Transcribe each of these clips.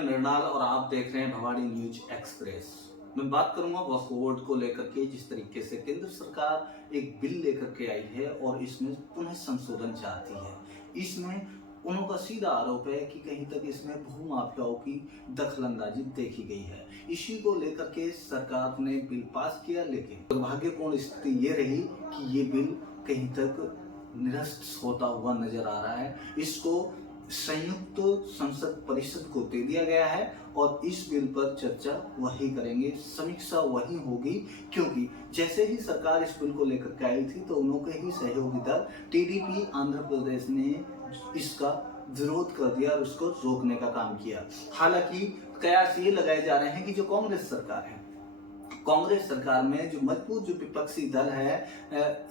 मैं मृणाल और आप देख रहे हैं भवानी न्यूज एक्सप्रेस। मैं बात करूंगा वक्फ बोर्ड को लेकर के, जिस तरीके से केंद्र सरकार एक बिल लेकर के आई है और इसमें पुनः संशोधन चाहती है। इसमें उनका सीधा आरोप है कि कहीं तक इसमें भूमाफियाओं की दखलंदाजी देखी गई है। इसी को लेकर के सरकार ने बिल पास किया, लेकिन दुर्भाग्यपूर्ण स्थिति ये रही कि ये बिल कहीं तक निरस्त होता हुआ नजर आ रहा है। इसको संयुक्त संसद परिषद को दे दिया गया है और इस बिल पर चर्चा वही करेंगे, समीक्षा वही होगी, क्योंकि जैसे ही सरकार इस बिल को लेकर के आई थी तो उन्होंने ही सहयोगी दल टीडीपी आंध्र प्रदेश ने इसका विरोध कर दिया और उसको रोकने का काम किया। हालांकि कयास ये लगाए जा रहे हैं कि जो कांग्रेस सरकार है, कांग्रेस सरकार में जो मजबूत जो विपक्षी दल है,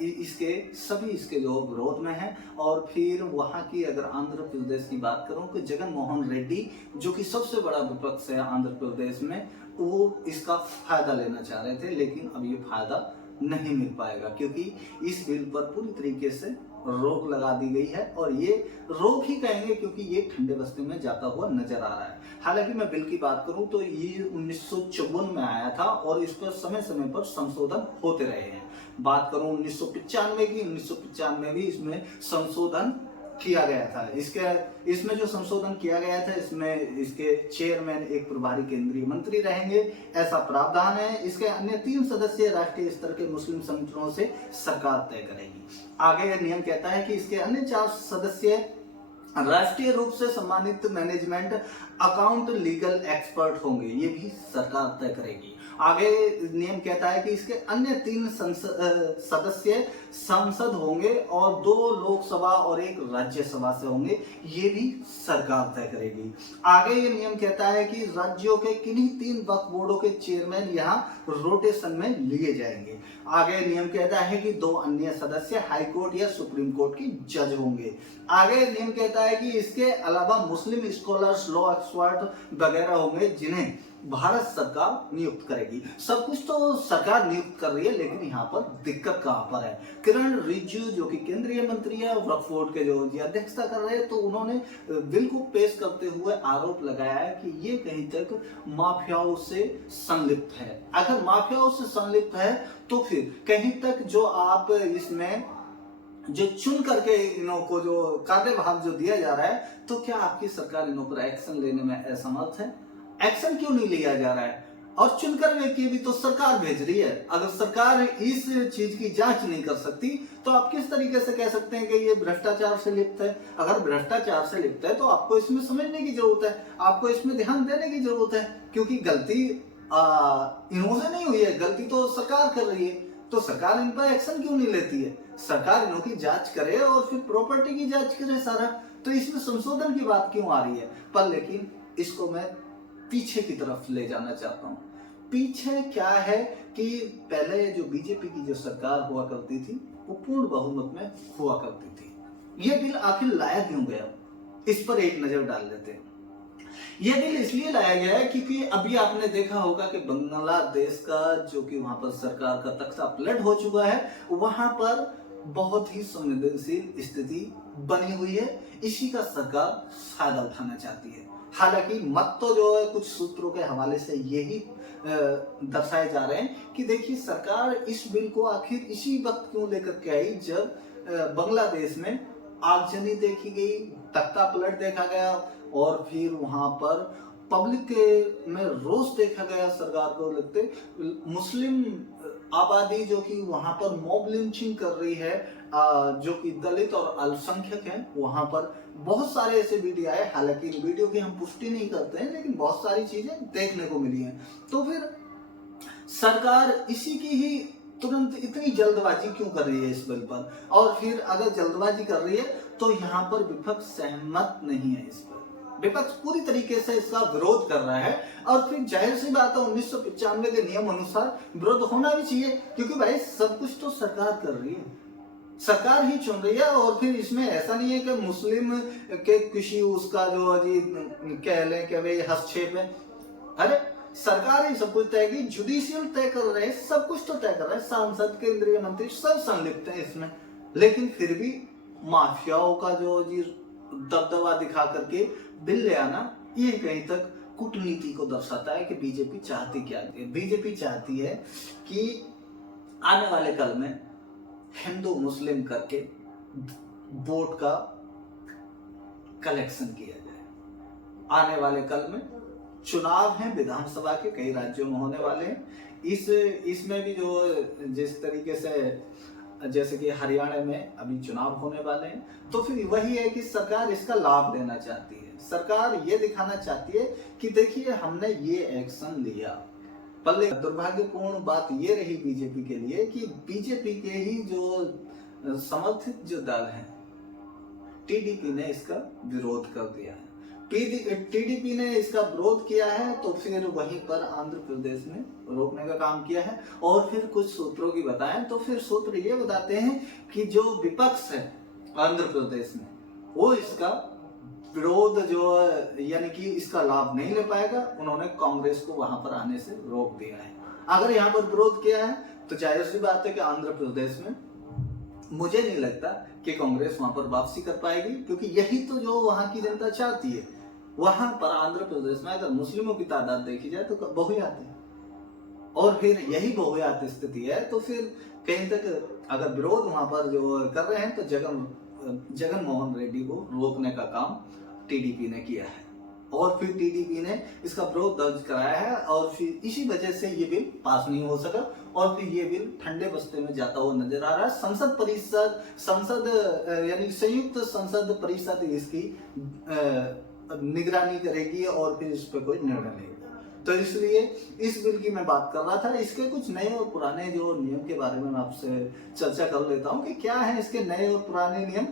इसके जो विरोध में है। और फिर वहां की अगर आंध्र प्रदेश की बात करूं तो जगन मोहन रेड्डी जो कि सबसे बड़ा विपक्ष है आंध्र प्रदेश में, वो इसका फायदा लेना चाह रहे थे, लेकिन अब ये फायदा नहीं मिल पाएगा क्योंकि इस बिल पर पूरी तरीके से रोक लगा दी गई है। और ये रोक ही कहेंगे क्योंकि ये ठंडे बस्ते में जाता हुआ नजर आ रहा है। हालांकि मैं बिल की बात करूं तो ये 1954 में आया था और इस पर समय समय पर संशोधन होते रहे हैं। बात करूं 1995 की, 1995 में भी इसमें संशोधन किया गया था। इसमें जो संशोधन किया गया था, इसमें इसके चेयरमैन एक प्रभारी केंद्रीय मंत्री रहेंगे, ऐसा प्रावधान है। इसके अन्य 3 सदस्य राष्ट्रीय स्तर के मुस्लिम संगठनों से सरकार तय करेगी। आगे यह नियम कहता है कि इसके अन्य 4 सदस्य राष्ट्रीय रूप से सम्मानित मैनेजमेंट अकाउंट लीगल एक्सपर्ट होंगे, ये भी सरकार तय करेगी। आगे नियम कहता है कि इसके अन्य 3 सदस्य संसद होंगे और 2 लोकसभा और 1 राज्यसभा से होंगे, ये भी सरकार तय करेगी। आगे ये नियम कहता है कि राज्यों के किन्हीं 3 वक्फ बोर्डों के चेयरमैन यहाँ रोटेशन में लिए जाएंगे। आगे नियम कहता है कि 2 अन्य सदस्य हाई कोर्ट या सुप्रीम कोर्ट की जज होंगे। आगे नियम कहता है कि इसके अलावा मुस्लिम स्कॉलर्स, लॉ एक्सपर्ट वगैरह होंगे जिन्हें भारत सरकार नियुक्त करेगी। सब कुछ तो सरकार नियुक्त कर रही है, लेकिन यहाँ पर दिक्कत कहाँ पर है? किरण रिजिजू जो कि केंद्रीय मंत्री है, वक्फ बोर्ड के जो अध्यक्षता कर रहे हैं, तो उन्होंने बिल को पेश करते हुए आरोप लगाया है कि ये कहीं तक माफियाओं से संलिप्त है। अगर माफियाओं से संलिप्त है तो फिर कहीं तक जो आप इसमें जो चुन करके इन्हों को जो कार्यभार जो दिया जा रहा है, तो क्या आपकी सरकार इन्हों पर एक्शन लेने में असमर्थ है? एक्शन क्यों नहीं लिया जा रहा है? और चुनकर के भी तो सरकार भेज रही है। अगर सरकार इस चीज की जांच नहीं कर सकती तो आप किस तरीके से कह सकते हैं कि ये भ्रष्टाचार से लिप्त है? अगर भ्रष्टाचार से लिप्त है तो आपको इसमें समझने की जरूरत है, आपको इसमें ध्यान देने की जरूरत है, क्योंकि गलती इन्हों से नहीं हुई है, गलती तो सरकार कर रही है। तो सरकार इन पर एक्शन क्यों नहीं लेती है? सरकार इन्हों की जांच करे और फिर प्रॉपर्टी की जांच करे सारा। तो इसमें संशोधन की बात क्यों आ रही है? पर लेकिन इसको मैं पीछे की तरफ ले जाना चाहता हूँ। पीछे क्या है कि पहले जो बीजेपी की जो सरकार हुआ करती थी वो पूर्ण बहुमत में हुआ करती थी। ये बिल आखिर लाया क्यों गया, इस पर एक नजर डाल लेते हैं। यह बिल इसलिए लाया गया है क्योंकि अभी आपने देखा होगा कि बांग्लादेश का जो कि वहां पर सरकार का तख्ता पलट हो चुका है, वहां पर बहुत ही संवेदनशील स्थिति बनी हुई है। इसी का सरकार फायदा उठाना चाहती है। हालांकि मत तो जो है कुछ सूत्रों के हवाले से यही दर्शाए जा रहे हैं कि देखिए सरकार इस बिल को आखिर इसी वक्त क्यों लेकर के आई जब बांग्लादेश में आगजनी देखी गई, तख्ता पलट देखा गया और फिर वहां पर पब्लिक में रोष देखा गया सरकार को लगते। मुस्लिम आबादी जो कि वहां पर मॉब लिंचिंग कर रही है, जो कि दलित और अल्पसंख्यक हैं, वहां पर बहुत सारे ऐसे वीडियो आए। हालांकि इन वीडियो की हम पुष्टि नहीं करते हैं, लेकिन बहुत सारी चीजें देखने को मिली हैं। तो फिर सरकार इसी की ही तुरंत इतनी जल्दबाजी क्यों कर रही है इस बिल पर? और फिर अगर जल्दबाजी कर रही है तो यहाँ पर विपक्ष सहमत नहीं है इस पर। विपक्ष पूरी तरीके से इसका विरोध कर रहा है और फिर जाहिर सी बात है 1995 के नियम अनुसार विरोध होना भी चाहिए, क्योंकि भाई सब कुछ तो सरकार कर रही है, सरकार ही चुन रही है। और फिर इसमें ऐसा नहीं है कि मुस्लिम के किसी उसका जो अजी कह लें कि भाई हस्तक्षेप है। अरे सरकार ही सब कुछ तय की, जुडिशियल तय कर रहे हैं, सब कुछ तो तय कर रहे हैं, सांसद, केंद्रीय मंत्री सब संलिप्त हैं इसमें। लेकिन फिर भी माफियाओं का जो जी दबदबा दिखा करके बिल ले आना, ये कहीं तक कूटनीति को दर्शाता है कि बीजेपी चाहती क्या है। बीजेपी चाहती है कि आने वाले कल में हिंदू मुस्लिम करके वोट का कलेक्शन किया जाए। आने वाले कल में चुनाव हैं विधानसभा के, कई राज्यों में होने वाले हैं। इसमें भी जो जिस तरीके से जैसे कि हरियाणा में अभी चुनाव होने वाले हैं, तो फिर वही है कि सरकार इसका लाभ लेना चाहती है। सरकार ये दिखाना चाहती है कि देखिए हमने ये एक्शन लिया। पल्ले दुर्भाग्यपूर्ण बात ये रही बीजेपी के लिए कि बीजेपी के ही जो समर्थित जो दल हैं, टीडीपी ने इसका विरोध कर दिया है। टीडीपी ने इसका विरोध किया है तो फिर वहीं पर आंध्र प्रदेश में रोकने का काम किया है। और फिर कुछ सूत्रों की बताएं तो फिर सूत्र ये बताते हैं कि जो विपक्ष है आंध्र प्रदेश में, वो इसका विरोध जो यानी कि इसका लाभ नहीं ले पाएगा। उन्होंने कांग्रेस को वहां पर आने से रोक दिया है। अगर यहाँ पर विरोध किया है तो जाहिर सी बात है कि आंध्र प्रदेश में मुझे नहीं लगता कि कांग्रेस वहां पर वापसी कर पाएगी, क्योंकि यही तो जो वहां की जनता चाहती है। वहां पर आंध्र प्रदेश में अगर मुस्लिमों की तादाद देखी जाए तो बहुयात है, और फिर यही बहुयात स्थिति है तो फिर कहीं तक अगर विरोध वहां पर जो कर रहे हैं तो जगन मोहन रेड्डी को रोकने का काम टीडीपी ने किया है, और फिर टीडीपी ने इसका विरोध दर्ज कराया है, और फिर इसी वजह से ये बिल पास नहीं हो सका, और फिर ये बिल ठंडे बस्ते में जाता हुआ नजर आ रहा है। संसद यानी संयुक्त संसद परिषद इसकी निगरानी करेगी और फिर इस पर कोई निर्णय लेगा। तो इसलिए इस बिल की मैं बात कर रहा था। इसके कुछ नए और पुराने जो नियम के बारे में मैं आपसे चर्चा कर लेता हूँ कि क्या है इसके नए और पुराने नियम।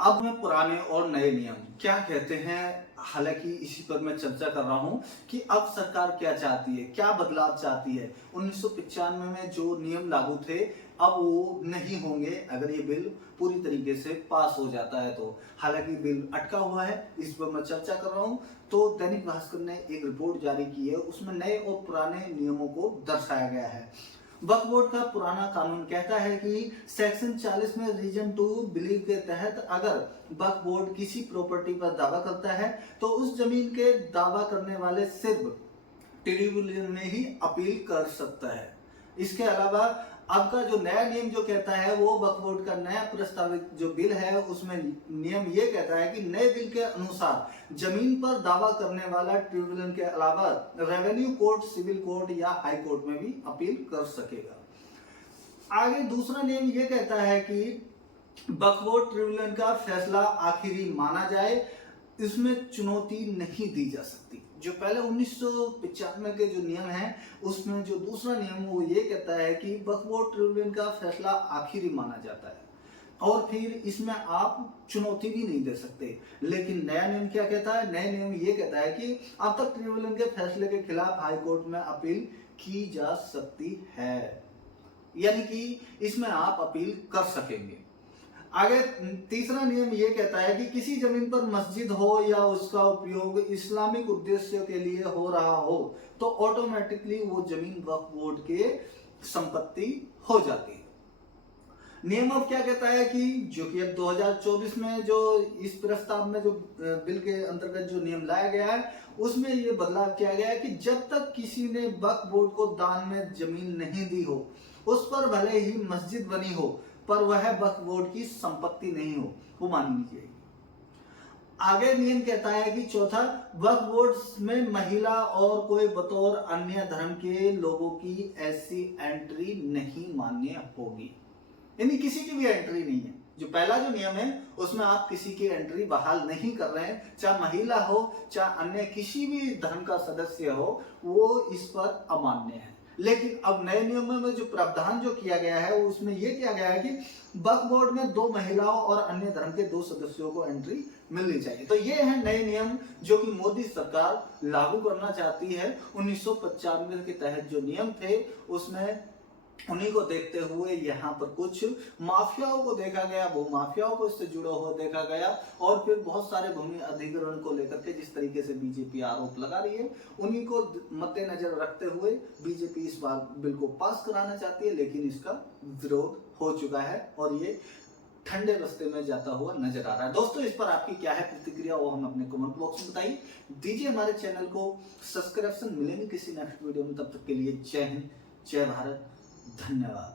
अब मैं पुराने और नए नियम क्या कहते हैं, हालांकि इसी पर मैं चर्चा कर रहा हूं कि अब सरकार क्या चाहती है, क्या बदलाव चाहती है। 1995 में जो नियम लागू थे अब वो नहीं होंगे अगर ये बिल पूरी तरीके से पास हो जाता है तो। हालांकि बिल अटका हुआ है, इस पर मैं चर्चा कर रहा हूं। तो दैनिक भास्कर ने एक रिपोर्ट जारी की है, उसमें नए और पुराने नियमों को दर्शाया गया है। वक्फ बोर्ड का पुराना कानून कहता है कि सेक्शन 40 में रीजन 2 बिलीव के तहत अगर वक्फ बोर्ड किसी प्रॉपर्टी पर दावा करता है तो उस जमीन के दावा करने वाले सिर्फ ट्रिब्यूनल में ही अपील कर सकता है। इसके अलावा अब का जो नया नियम जो कहता है वो वक्फ बोर्ड का नया प्रस्तावित जो बिल है उसमें नियम ये कहता है कि नए बिल के अनुसार जमीन पर दावा करने वाला ट्रिब्यूनल के अलावा रेवेन्यू कोर्ट, सिविल कोर्ट या हाई कोर्ट में भी अपील कर सकेगा। आगे दूसरा नियम ये कहता है कि वक्फ बोर्ड ट्रिब्यूनल का फैसला आखिरी माना जाए, इसमें चुनौती नहीं दी जा सकती। जो पहले 1995 के जो नियम है उसमें जो दूसरा नियम वो ये कहता है कि वक्फ बोर्ड ट्रिब्यूनल का फैसला आखिरी माना जाता है और फिर इसमें आप चुनौती भी नहीं दे सकते। लेकिन नया नियम क्या कहता है, नया नियम ये कहता है कि अब तक ट्रिब्यूनल के फैसले के खिलाफ हाई कोर्ट में अपील की जा सकती है, यानी कि इसमें आप अपील कर सकेंगे। आगे तीसरा नियम ये कहता है कि किसी जमीन पर मस्जिद हो या उसका उपयोग इस्लामिक उद्देश्य के लिए हो रहा हो तो ऑटोमेटिकली वो जमीन वक्फ बोर्ड के संपत्ति हो जाती है। नियम अब क्या कहता है कि जो कि अब 2024 में जो इस प्रस्ताव में जो बिल के अंतर्गत जो नियम लाया गया है उसमें ये बदलाव किया गया है कि जब तक किसी ने वक्फ बोर्ड को दान में जमीन नहीं दी हो, उस पर भले ही मस्जिद बनी हो पर वह वक्फ बोर्ड की संपत्ति नहीं हो, वो मानी जाएगी। आगे नियम कहता है कि चौथा, वक्फ बोर्ड में महिला और कोई बतौर अन्य धर्म के लोगों की ऐसी एंट्री नहीं मान्य होगी, यानी किसी की भी एंट्री नहीं है। जो पहला जो नियम है उसमें आप किसी की एंट्री बहाल नहीं कर रहे हैं, चाहे महिला हो चाहे अन्य किसी भी धर्म का सदस्य हो, वो इस पर अमान्य है। लेकिन अब नए नियमों में जो प्रावधान जो किया गया है उसमें यह किया गया है कि वक्फ बोर्ड में 2 महिलाओं और अन्य धर्म के 2 सदस्यों को एंट्री मिलनी चाहिए। तो ये है नए नियम जो कि मोदी सरकार लागू करना चाहती है। 1995 के तहत जो नियम थे उसमें उन्हीं को देखते हुए यहाँ पर कुछ माफियाओं को देखा गया, वो माफियाओं को इससे जुड़ा हुआ देखा गया, और फिर बहुत सारे भूमि अधिग्रहण को लेकर के जिस तरीके से बीजेपी आरोप लगा रही है उन्हीं को मद्देनजर रखते हुए बीजेपी इस बार बिल को पास कराना चाहती है, लेकिन इसका विरोध हो चुका है और ये ठंडे रास्ते में जाता हुआ नजर आ रहा है। दोस्तों, इस पर आपकी क्या है प्रतिक्रिया, वो हमें अपने कमेंट बॉक्स में बताइए। दीजिए हमारे चैनल को सब्सक्रिप्शन। मिलेंगे किसी नेक्स्ट वीडियो में, तब तक के लिए जय हिंद, जय भारत, धन्यवाद।